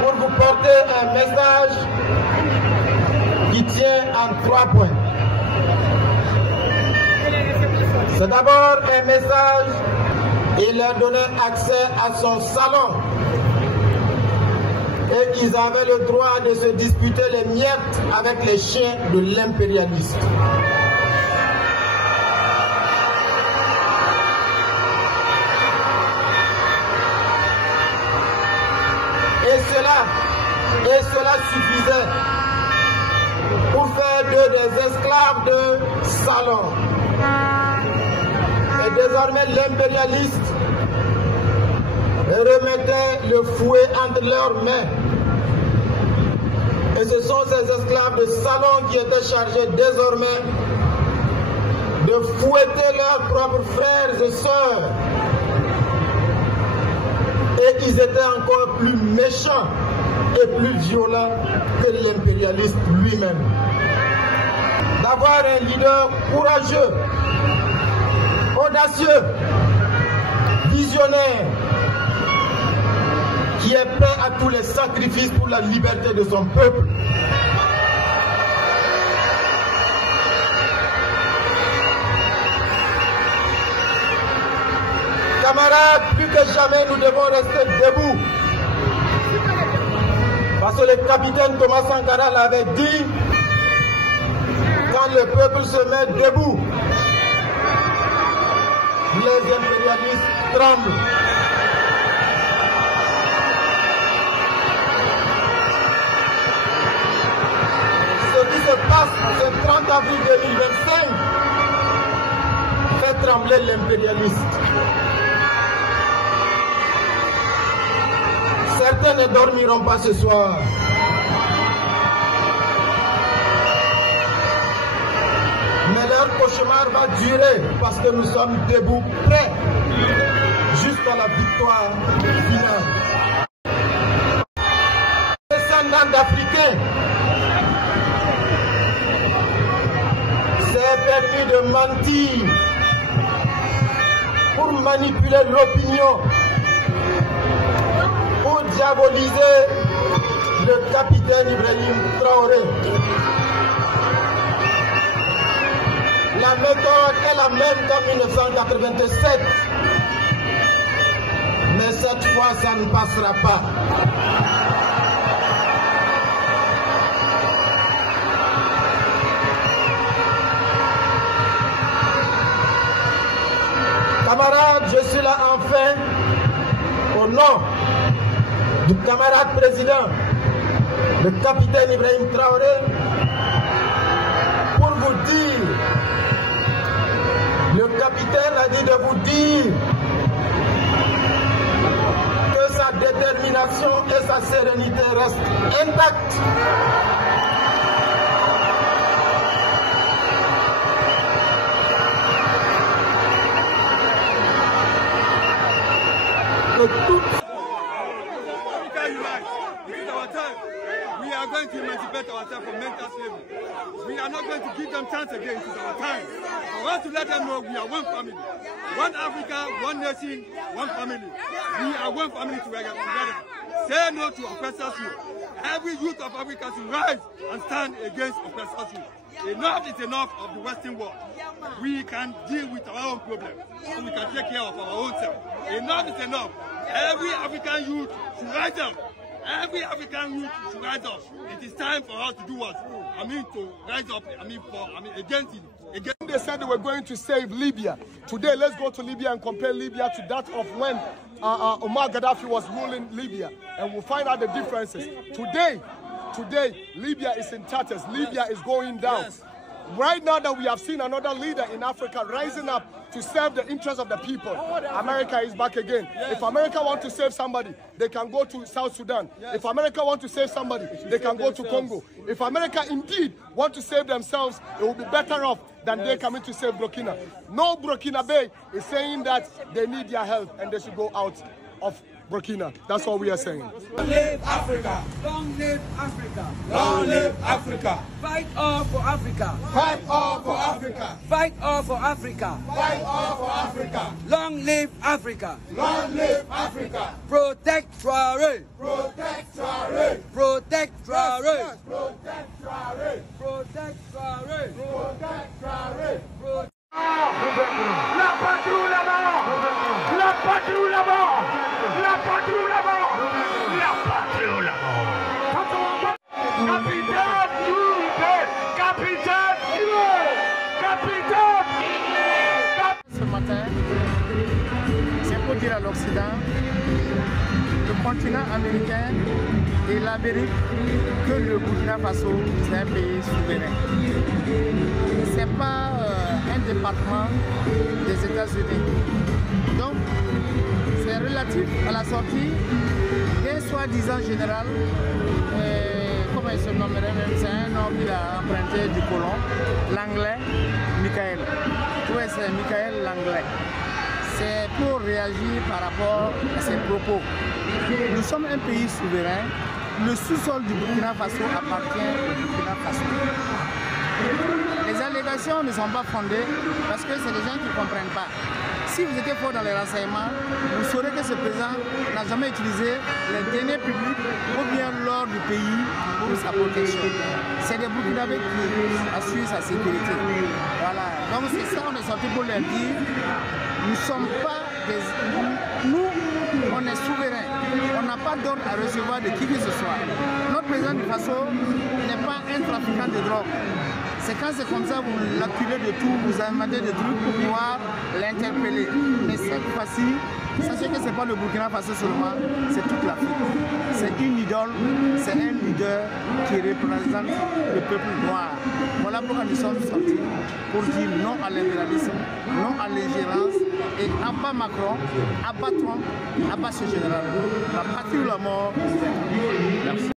pour vous porter un message qui tient en 3 points. C'est d'abord un message et leur donner accès à son salon. Et ils avaient le droit de se disputer les miettes avec les chiens de l'impérialiste. Et cela suffisait pour faire d'eux des esclaves de salon. Et désormais l'impérialiste remettait le fouet entre leurs mains. Et ce sont ces esclaves de salon qui étaient chargés désormais de fouetter leurs propres frères et sœurs. Et ils étaient encore plus méchants et plus violents que l'impérialiste lui-même. D'avoir un leader courageux, audacieux, visionnaire, qui est prêt à tous les sacrifices pour la liberté de son peuple. Camarades, plus que jamais, nous devons rester debout. Parce que le capitaine Thomas Sankara l'avait dit, quand le peuple se met debout, les impérialistes tremblent. Ce qui se passe ce 30 avril 2025 fait trembler l'impérialiste. Certains ne dormiront pas ce soir. Mais leur cauchemar va durer parce que nous sommes debout, prêts jusqu'à la victoire finale. Descendants d'Africains s'est permis de mentir pour manipuler l'opinion, pour diaboliser le capitaine Ibrahim Traoré. La méthode est la même qu'en 1987. Mais cette fois, ça ne passera pas. Camarades, je suis là enfin au nom du camarade président, le capitaine Ibrahim Traoré, pour vous dire, le capitaine a dit de vous dire que sa détermination et sa sérénité restent intactes. We are going to emancipate ourselves from mental slavery. We are not going to give them chance again. It is our time. For us to let them know we are one family. One Africa, one nation, one family. We are one family together. Say no to oppressors rule. Every youth of Africa should rise and stand against oppressors rule. Enough is enough of the Western world. We can deal with our own problems. And we can take care of our own self. Enough is enough. Every African youth should rise up. Every African youth should rise up. It is time for us to do what? To rise up, against it. Again, they said they were going to save Libya. Today, let's go to Libya and compare Libya to that of when Omar Gaddafi was ruling Libya. And we'll find out the differences. Today, Libya is in tatters. Libya is going down. Yes. Right now that we have seen another leader in Africa rising up to serve the interests of the people, America is back again. Yes. If America wants to save somebody, they can go to South Sudan. Yes. If America wants to save somebody, they can go to Congo. If America indeed want to save themselves, it will be better off than they coming to save Burkina. No Burkina Bay is saying that they need their help and they should go out of Burkina. That's all we are saying. Long live Africa! Long live Africa! Long live Africa! Fight all for Africa! Fight all for Africa! Fight all for Africa! Fight all for Africa! Long live Africa! Long live Africa! Protect Traoré! Protect Traoré! Protect Traoré! Protect Traoré! Protect Traoré! Protect Traoré! La patrouille là-bas! La patrouille là-bas! La patrouille là-bas! La patrouille là-bas! Capitaine Touré! Capitaine Touré! Capitaine! Ce matin, c'est pour dire à l'Occident, le continent américain et l'Amérique que le Burkina Faso c'est un pays souverain. Ce n'est pas un département des États-Unis. Donc, c'est relatif à la sortie d'un soi-disant général, comment il se nommerait même, c'est un nom qu'il a emprunté du colon, l'anglais Michael. Oui, c'est Michael l'anglais. C'est pour réagir par rapport à ses propos. Nous sommes un pays souverain. Le sous-sol du Burkina Faso appartient au Burkina Faso. Les allégations ne sont pas fondées parce que c'est des gens qui ne comprennent pas. Si vous étiez fort dans les renseignements, vous saurez que ce président n'a jamais utilisé les deniers publics ou bien l'or du pays pour sa protection. C'est des Burkinabés qui assurent sa sécurité. Voilà. Donc c'est ça, on est sorti pour leur dire, nous ne sommes pas des... Nous, on est souverains. On n'a pas d'ordre à recevoir de qui que ce soit. Notre président du Faso n'est pas un trafiquant de drogue. C'est quand c'est comme ça, vous l'acculez de tout, vous inventez des trucs pour pouvoir l'interpeller. Mais cette fois-ci, sachez que ce n'est pas le Burkina Faso seulement, c'est toute l'Afrique. C'est une idole, c'est un leader qui représente le peuple noir. Voilà pourquoi nous sommes sortis pour dire non à l'impérialisme, non à l'ingérence et abat Macron, abat Trump, abat ce général. La patrie ou la mort. Merci.